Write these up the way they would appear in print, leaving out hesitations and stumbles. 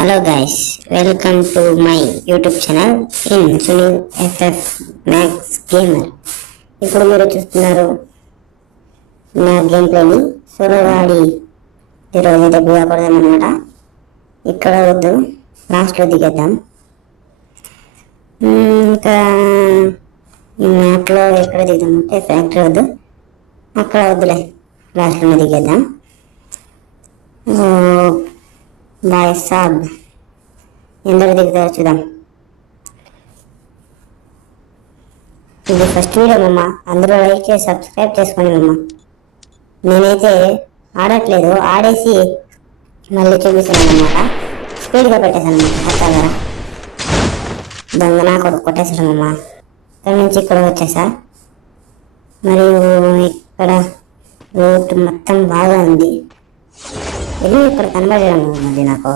Hello guys, welcome to my YouTube channel in Sunil FF max gamer. ఇప్పుడు మీరు చూస్తున్నారు నా గేమ్ ప్లేని. సొరవాడి ఈరోజు అయితే బూయకూడదాం అనమాట. ఇక్కడ వద్దు, లాస్ట్లో దిగేద్దాం. ఇంకా ఈ మ్యాప్లో ఎక్కడ దిగుదాం అంటే ఫ్యాక్టరీ వద్దు, అక్కడ వద్దులే, లాస్ట్లో దిగేద్దాం. బాయ్ సాబ్, ఎందరు దిగుతారో చూద్దాం. ఇది ఫస్ట్ వీడియో మమ్మ, అందరూ లైక్ చేసి సబ్స్క్రైబ్ చేసుకోండి మమ్మ. నేనైతే ఆడట్లేదు, ఆడేసి మళ్ళీ చూపిస్తాను అనమాట. స్పీడ్గా పెట్టేశాను అన్నమాట. అత్తగారా దొంగ నా కొడుకు కొట్టేసాడమ్మా. ఇక్కడ నుంచి ఇక్కడ వచ్చేసా. మరియు ఇక్కడ రోడ్డు మొత్తం బాగా ఉంది. వెళ్ళి ఇక్కడ కనబడడం మళ్ళీ నాకు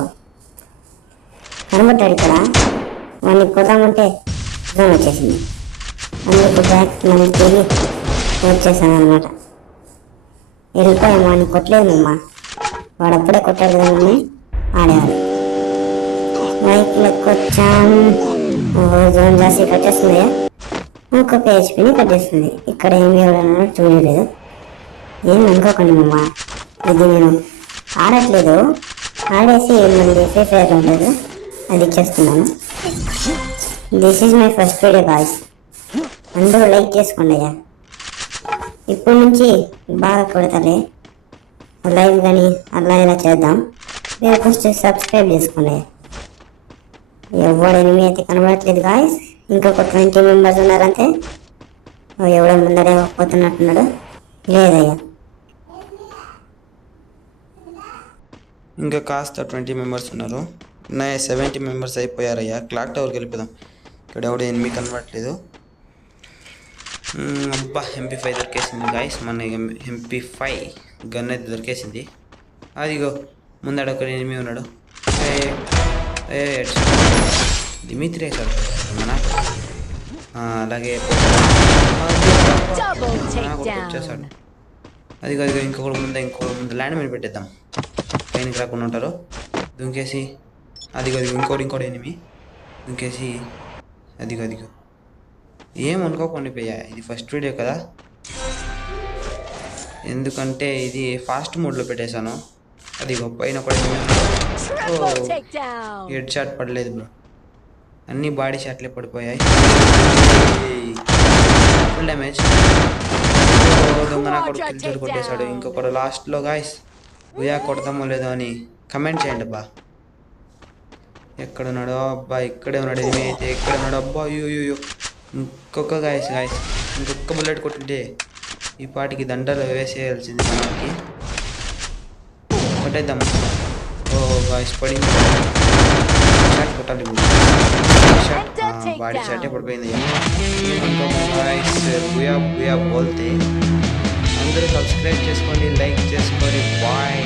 కనబడ్డాడు. ఇక్కడ వాడిని కొద్దామంటే జోన్ వచ్చేసింది. అందుకు బ్యాక్ మళ్ళీ తిరిగి వచ్చేసాను అనమాట. వెళ్ళిపోయాం, వాడిని కొట్టలేదు మమ్మ. వాడు అప్పుడే కొట్టాడు కదా మమ్మీ, ఆడేవాడు. బైక్లోకి వచ్చాను. జోన్ జాస్తి కట్టేస్తుంది, ఒక్కొక్క హెచ్పిని కట్టేస్తుంది. ఇక్కడ ఏమి ఎవడన్నా చూడలేదు. ఏం అనుకోకండి మమ్మ, ఇది నేను ఆడట్లేదు, ఆడేసి మళ్ళీ ఫ్రీ ఫైర్ ఉండదు, అది చేస్తున్నాను. This is my first video guys, అందరూ లైక్ చేసుకోండి అయ్యా. ఇప్పటి నుంచి బాగా కొడతారే లైవ్ కానీ అలా ఇలా చేద్దాం. మీరు ఫస్ట్ సబ్స్క్రైబ్ చేసుకోండి. ఎవడు ఎనిమి అయితే కనబడట్లేదు గాయ్స్. ఇంకొక 20 మెంబర్స్ ఉన్నారంటే ఎవడో ముందరే పోతున్నట్టున్నాడు. లేదయ్యా, ఇంకా కాస్త 20 మెంబర్స్ ఉన్నారు. నా 70 మెంబర్స్ అయిపోయారయ్యా. క్లాక్ టవర్కి వెళ్ళిపోదాం. ఇక్కడ ఎవడో ఎనిమిది కనబడట్లేదు. అబ్బా, MP5 దొరికేసింది గాయస్. మన MP5 గన్ అయితే దొరికేసింది. అదిగో ముందడ ఒక ఎనిమిది ఉన్నాడు. దిమిత్రే సార్ మన అలాగే వచ్చేసాడు. అదిగో అదిగో ఇంకొకటి ముందు ల్యాండ్ మీద పెట్టేద్దాం, పైనకి రాకుండా ఉంటారు. దుంకేసి అదిగో ఇంకోటి ఎనిమి దుంకేసి అదిగో ఏం అనుకోకుండా పోయా. ఇది ఫస్ట్ వీడియో కదా, ఎందుకంటే ఇది ఫాస్ట్ మోడ్లో పెట్టేశాను. అదిగో పైన కూడా హెడ్ షాట్ పడలేదు బ్రో, అన్ని బాడీ షాట్లే పడిపోయాయి. Full damage. దొంగ నా కొడుకు కిల్ కొట్టేశాడు. ఇంకొకడు లాస్ట్లో గాయస్. ఉయా కొడతామో లేదో అని కమెంట్ చేయండి అబ్బా. ఎక్కడున్నాడో అబ్బా, ఇక్కడే ఉన్నాడు. ఎనిమిది అయితే ఎక్కడ ఉన్నాడు అబ్బా. అయ్యో ఇంకొక గాయస్ ఇంకొక బుల్లెట్ కొట్టింటే ఈ పాటికి దండలు వేసేయాల్సింది మనకి. కొట్టేద్దాం. ఓ గాయస్ పడింది. షాట్ కొట్టాలి, షాట్ బాడీ షాటే పడిపోయింది. గాయస్ బుయా బోల్తే అందరూ సబ్స్క్రైబ్ చేసుకోండి, లైక్ చేసుకోండి. బాయ్.